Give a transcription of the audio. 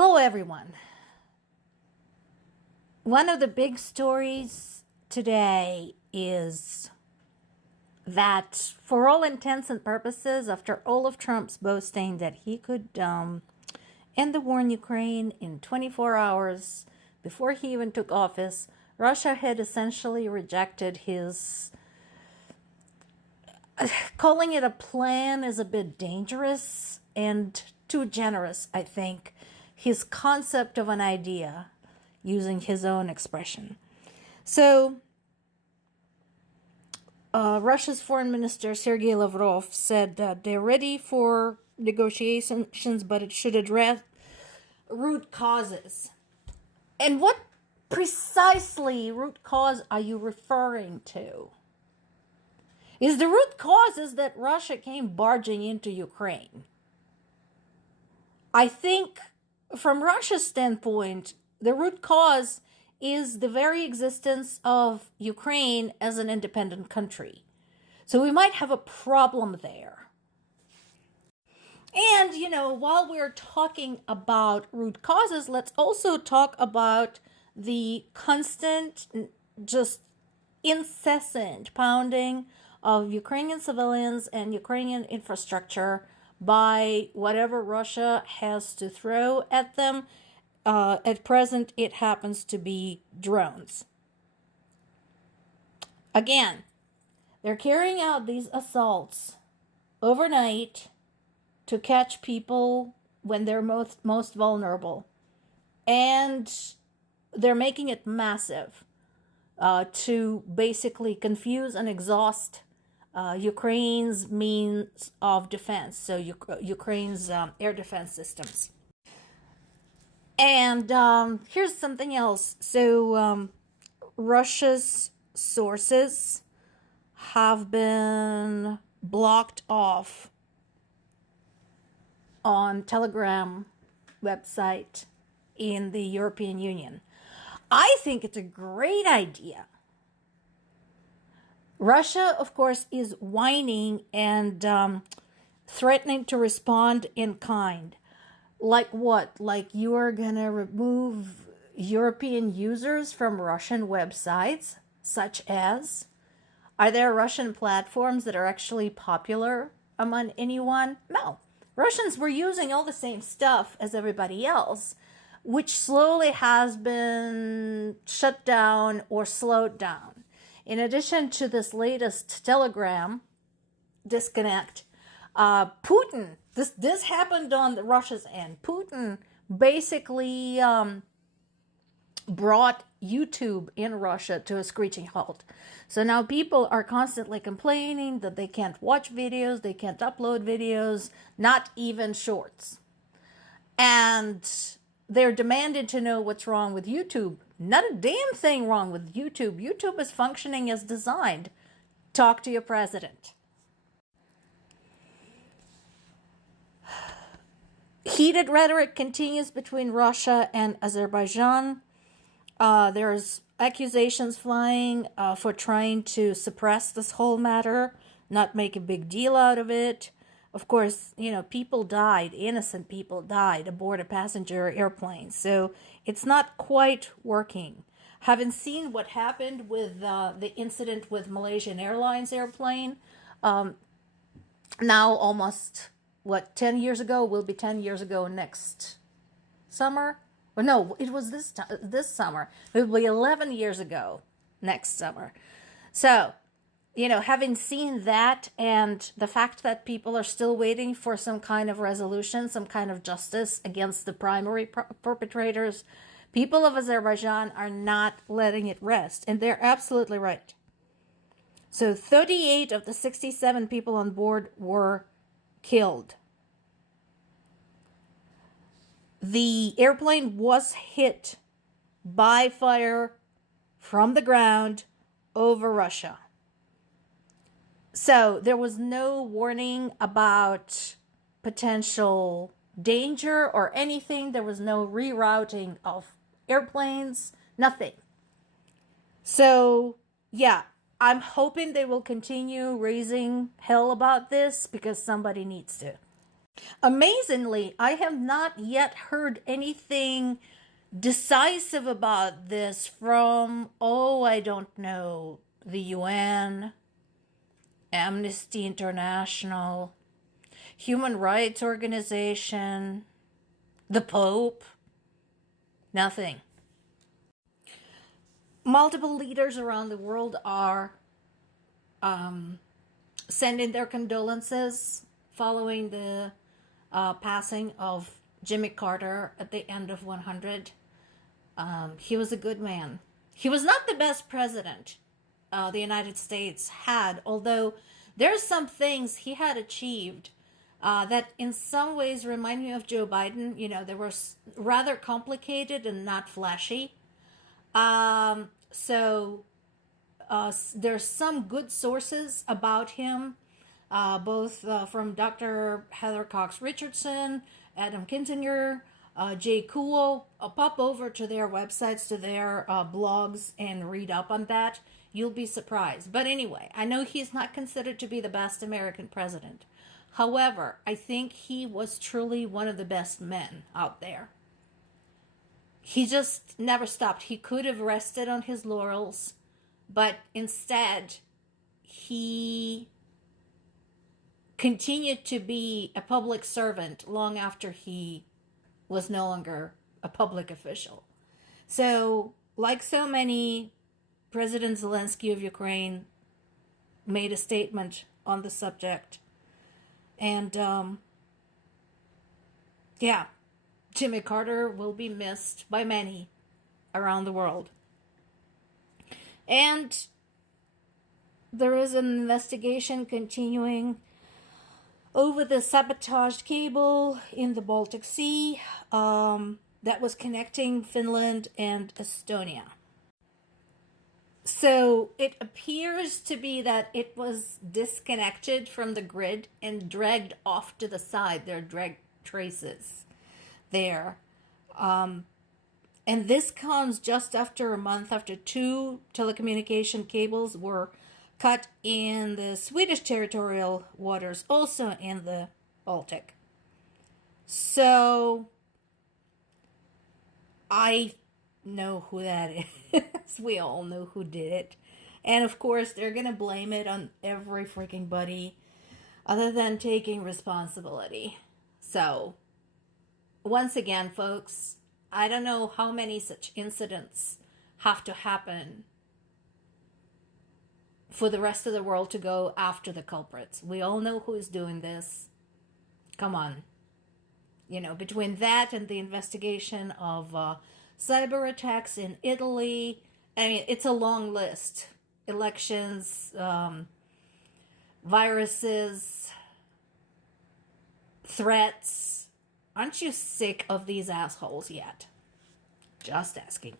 Hello, everyone. One of the big stories today is that, for all intents and purposes, after all of Trump's boasting that he could end the war in Ukraine in 24 hours before he even took office, Russia had essentially rejected his. Calling it a plan is a bit dangerous and too generous, I think. His concept of an idea, using his own expression. So, Russia's foreign minister Sergei Lavrov said that they're ready for negotiations, but it should address root causes. And what precisely root cause are you referring to? Is the root cause is that Russia came barging into Ukraine? I think from Russia's standpoint, the root cause is the very existence of Ukraine as an independent country. So we might have a problem there. And, while we're talking about root causes, let's also talk about the constant, just incessant pounding of Ukrainian civilians and Ukrainian infrastructure by whatever Russia has to throw at them. At present, it happens to be drones. Again, they're carrying out these assaults overnight to catch people when they're most vulnerable. And they're making it massive to basically confuse and exhaust Ukraine's means of defense, so Ukraine's air defense systems. And here's something else. So Russia's sources have been blocked off on Telegram website in the European Union. I think it's a great idea. Russia, of course, is whining and threatening to respond in kind. Like what? Like you are going to remove European users from Russian websites, such as? Are there Russian platforms that are actually popular among anyone? No. Russians were using all the same stuff as everybody else, which slowly has been shut down or slowed down. In addition to this latest Telegram disconnect, Putin, this happened on Russia's end. Putin basically brought YouTube in Russia to a screeching halt. So now people are constantly complaining that they can't watch videos, they can't upload videos, not even shorts. And they're demanded to know what's wrong with YouTube. Not a damn thing wrong with YouTube. YouTube is functioning as designed. Talk to your president. Heated rhetoric continues between Russia and Azerbaijan. There's accusations flying for trying to suppress this whole matter, not make a big deal out of it. Of course, people died, innocent people died aboard a passenger airplane. So it's not quite working. Having seen what happened with the incident with Malaysian Airlines airplane, now almost, 10 years ago, will be 10 years ago next summer. Or no, it was this summer. It will be 11 years ago next summer. So, having seen that and the fact that people are still waiting for some kind of resolution, some kind of justice against the primary perpetrators, people of Azerbaijan are not letting it rest. And they're absolutely right. So 38 of the 67 people on board were killed. The airplane was hit by fire from the ground over Russia. So there was no warning about potential danger or anything. There was no rerouting of airplanes, nothing. So, yeah, I'm hoping they will continue raising hell about this because somebody needs to. Amazingly, I have not yet heard anything decisive about this from, oh, I don't know, the UN, Amnesty International, Human Rights Organization, the Pope. Nothing. Multiple leaders around the world are sending their condolences following the passing of Jimmy Carter at the end of 100. He was a good man. He was not the best president the United States had, although there's some things he had achieved that in some ways remind me of Joe Biden. You know, they were rather complicated and not flashy. So there's some good sources about him, both from Dr. Heather Cox Richardson, Adam Kinzinger, Jay Kuo. Pop over to their websites, to their blogs, and read up on that. You'll be surprised. But anyway, I know he's not considered to be the best American president. However, I think he was truly one of the best men out there. He just never stopped. He could have rested on his laurels, but instead, he continued to be a public servant long after he was no longer a public official. So, like so many, President Zelensky of Ukraine made a statement on the subject. And, yeah, Jimmy Carter will be missed by many around the world. And there is an investigation continuing over the sabotaged cable in the Baltic Sea that was connecting Finland and Estonia. So it appears to be that it was disconnected from the grid and dragged off to the side. There are drag traces there. And this comes just after a month after 2 telecommunication cables were cut in the Swedish territorial waters, also in the Baltic. So I know who that is. We all know who did it. And of course, they're going to blame it on every freaking buddy other than taking responsibility. So, once again, folks, I don't know how many such incidents have to happen for the rest of the world to go after the culprits. We all know who is doing this. Come on. You know, between that and the investigation of cyber attacks in Italy, I mean, it's a long list. Elections, viruses, threats. Aren't you sick of these assholes yet? Just asking.